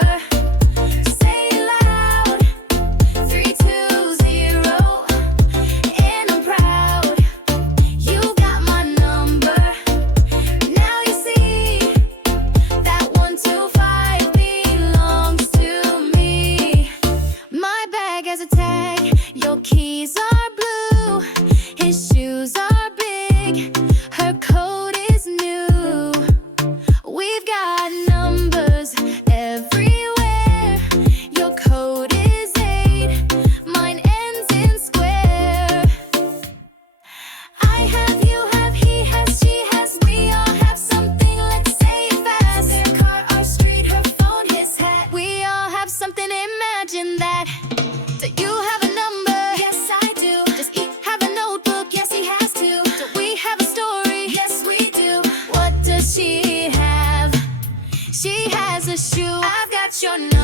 number. Say it loud. 320, and I'm proud. You got my number. Now you see that 125 belongs to me. My bag has a tag. Your keys are blue. His shoes are big. Her coat is new. We've got numbers everywhere. Your code is 8. Mine ends in square. I have, you have, he has, she has. We all have something, let's say it fast. Their car, our street, her phone, his hat. We all have something, imagine that. Do you have a number? Yes, I do. Does he have a notebook? Yes, he has to. Do we have a story? Yes, we do. What does she have? She has a shoe. I've got your number.